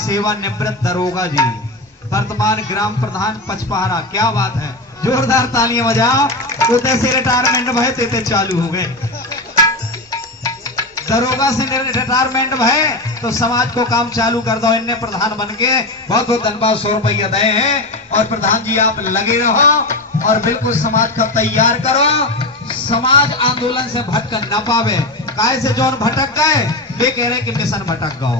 सेवानिवृत्त दरोगा जी, वर्तमान ग्राम प्रधान पचपहरा। क्या बात है, जोरदार तालियां बजाओ। तो जैसे रिटायरमेंट भय तेते चालू हो गए। दरोगा से रिटायरमेंट भय तो समाज को काम चालू कर दो। इनने प्रधान बन के बहुत बहुत धन्यवाद, 100 रुपया दे हैं। और प्रधान जी आप लगे रहो और बिल्कुल समाज का तैयार करो। समाज आंदोलन से भटक न पावे। काय से जौन भटक गए वे कह रहे कि मिशन भटक गओ।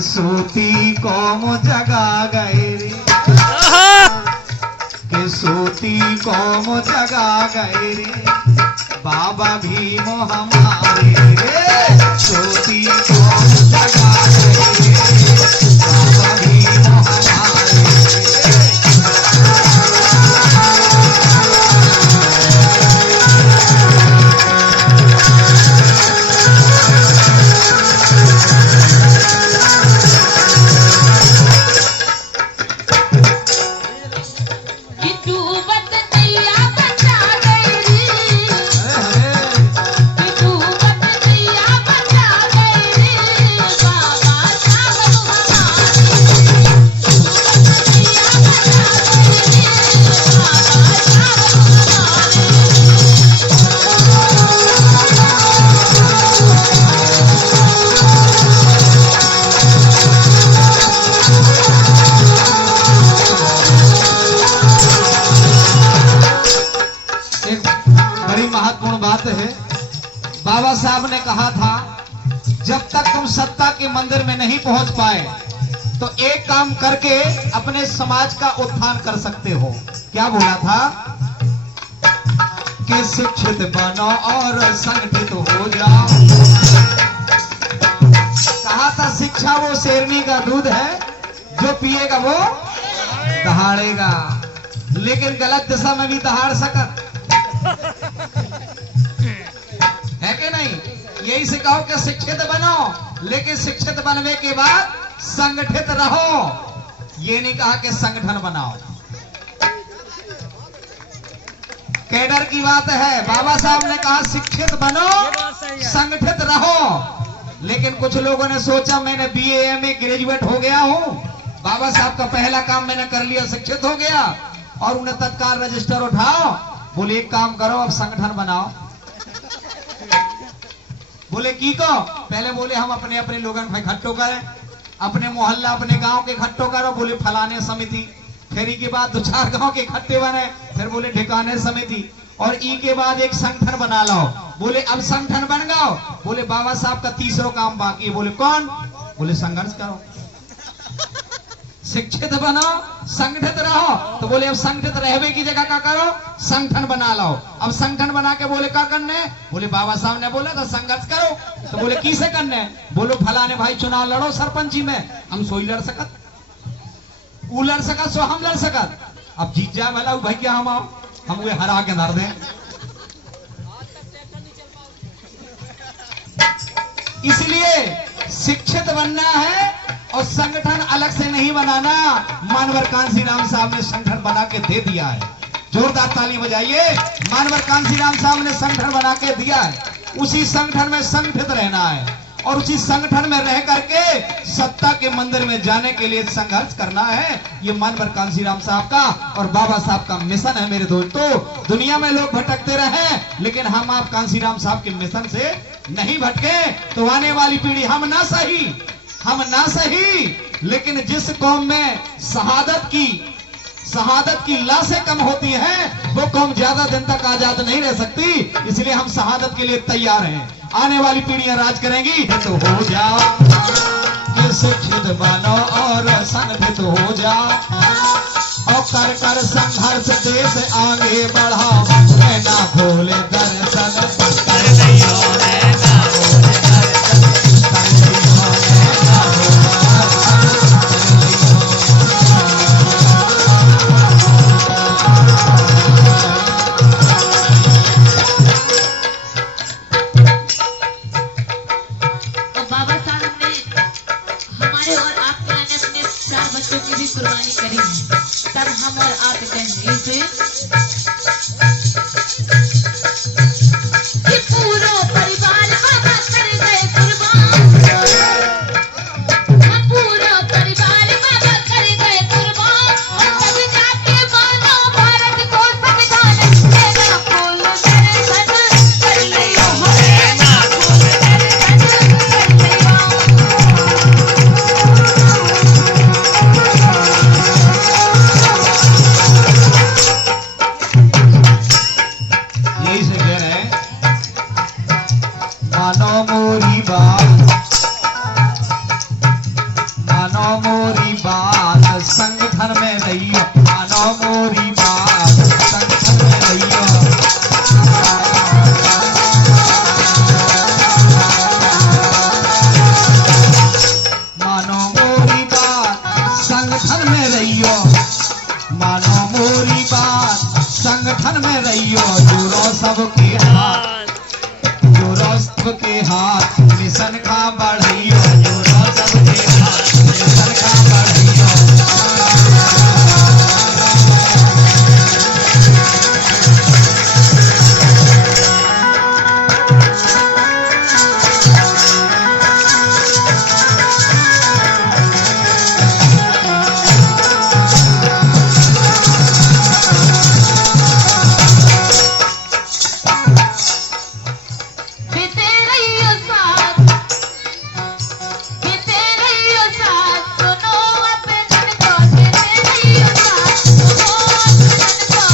सोती कौम जगा गए रे, के सोती कौम जगा गए रे, बाबा भीम हमारे रे। सोती कौम जगा गए रे, बाबा भीम हमारे रे। बाबा साहब ने कहा था जब तक तुम सत्ता के मंदिर में नहीं पहुंच पाए तो एक काम करके अपने समाज का उत्थान कर सकते हो। क्या बोला था कि शिक्षित बनो और संगठित हो जाओ। कहा था शिक्षा वो शेरनी का दूध है, जो पिएगा वो दहाड़ेगा। लेकिन गलत दिशा में भी दहाड़ सकत है कि नहीं। यही सिखाओ कि शिक्षित बनो, लेकिन शिक्षित बनने के बाद संगठित रहो। ये नहीं कहा कि संगठन बनाओ। कैडर की बात है। बाबा साहब ने कहा शिक्षित बनो, संगठित रहो। लेकिन कुछ लोगों ने सोचा मैंने बीए एमए ग्रेजुएट हो गया हूं, बाबा साहब का पहला काम मैंने कर लिया, शिक्षित हो गया, और उन्हें तत्काल रजिस्टर उठाओ, बोले एक काम करो अब संगठन बनाओ। बोले की को पहले बोले हम अपने अपने लोगों को इकट्ठो करें, अपने मोहल्ला अपने गांव के इकट्ठो करो, बोले फलाने समिति। फिर के बाद 2-4 गांव के इकट्ठे बने, फिर बोले ठिकाने समिति, और ई के बाद एक संगठन बना लो। बोले अब संगठन बन गओ, बोले बाबा साहब का तीसरा काम बाकी है। बोले कौन? बोले संघर्ष करो, शिक्षित बनो, संगठित रहो। तो बोले अब संगठित रहने की जगह क्या करो, संगठन बना लो। अब संगठन बना के बोले क्या करने? बोले बाबा साहब ने बोला था संघर्ष करो। तो बोले किसे करने? बोलो फलाने भाई चुनाव लड़ो सरपंची में, हम सोई लड़ सकत, ऊ लड़ सकत, सो हम लड़ सकत। अब जीत जाए भला भैया हम वे हरा के धर दें। इसलिए शिक्षित बनना है और संगठन अलग से नहीं बनाना। मानवर कांसी राम साहब ने संगठन बना के दे दिया है। जोरदार ताली बजाइए। मानवर कांसी राम साहब ने संगठन बना के दिया है। उसी संगठन में संगठित रहना है और उसी संगठन में रह करके सत्ता के मंदिर में जाने के लिए संघर्ष करना है। ये मानवर कांसी राम साहब का और बाबा साहब का मिशन है। मेरे दोस्तों, दुनिया में लोग भटकते रहे, लेकिन हम आप कांसी राम साहब के मिशन से नहीं भटके तो आने वाली पीढ़ी हम ना सही, लेकिन जिस कौम में शहादत की लाशें कम होती हैं, वो कौम ज्यादा दिन तक आजाद नहीं रह सकती। इसलिए हम शहादत के लिए तैयार हैं। आने वाली पीढ़ियां राज करेंगी। तो हो जाओ, शिक्षित बनो और संगठित हो जाओ, और कर संघर्ष देश आगे बढ़ाओ। ना खोले दर्शन बच्चों की भी कुर्बानी करी तब हम और आप कहेंगे इसे कि पूरा परिवार बाबा कर गए कुर्बान, पूरा परिवार बाबा कर गए कुर्बान, और तब जाके मानो भारत को संविधान देना फूल दर्शन कर लियो हमें ना फूल दर्शन कर लियो। यही से कह रहे हैं, मानो मोरी बात, मानो मोरी बात संगठन में रहियो, मानो मोरी बात संगठन में रहियो। मानो मोरी बात संगठन में रहियो, मानो मोरी बात संगठन में रहियो। जोड़ो सबके हाथ, जोड़ो सबके हाथ मिशन का बढ़ियो, जोड़ो सबके हाथ मिशन का बढ़ियो। बीते रहियो साथ, बीते रहियो साथ, सुनो अपने मन को, बीते रहियो साथ, सुनो अपने मन को।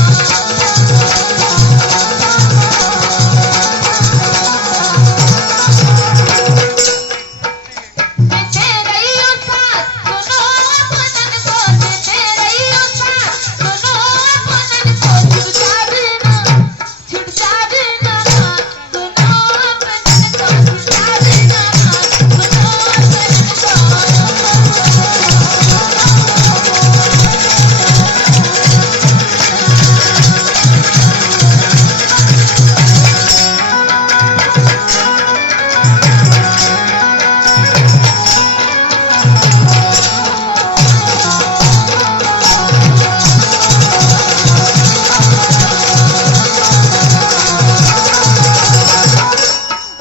बीते रहियो साथ, सुनो अपने मन को, बीते रहियो साथ, सुनो अपने मन को। छुट जावे ना, छुट जावे ना, सुनो अपने मन को, छुट जावे ना, सुनो अपने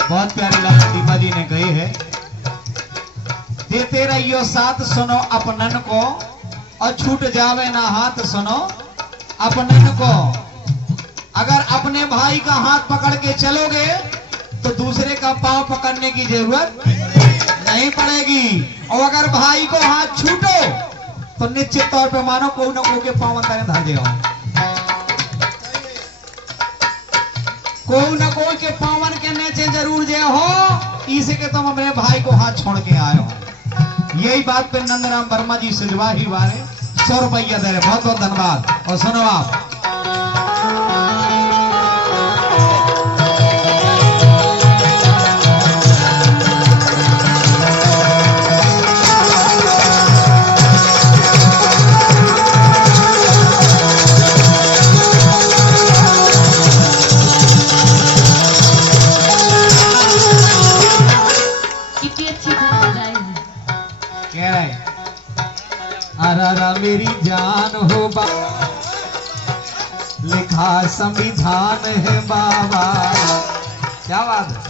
बहुत प्यारी लाइन दीपा जी ने कही है, देते रहियो साथ सुनो अपनन को, और छूट जावे ना हाथ सुनो अपनन को। अगर अपने भाई का हाथ पकड़ के चलोगे तो दूसरे का पांव पकड़ने की जरूरत नहीं पड़ेगी, और अगर भाई को हाथ छूटो तो निश्चित तौर पे मानो कोई न कोई के पांव अंदर धर देगा, कोई न कोई के पावन के नीचे जरूर जे हो, इसे के तुम अपने भाई को हाथ छोड़ के आए हो। यही बात पे नंदराम वर्मा जी सिजवाही वाले 100 रुपया दे रहे, बहुत बहुत धन्यवाद। और सुनो आप, कितनी अच्छी धुन बजाई है। कह रहे अरारा मेरी जान हो बा, लिखा संविधान है बाबा। क्या बात है।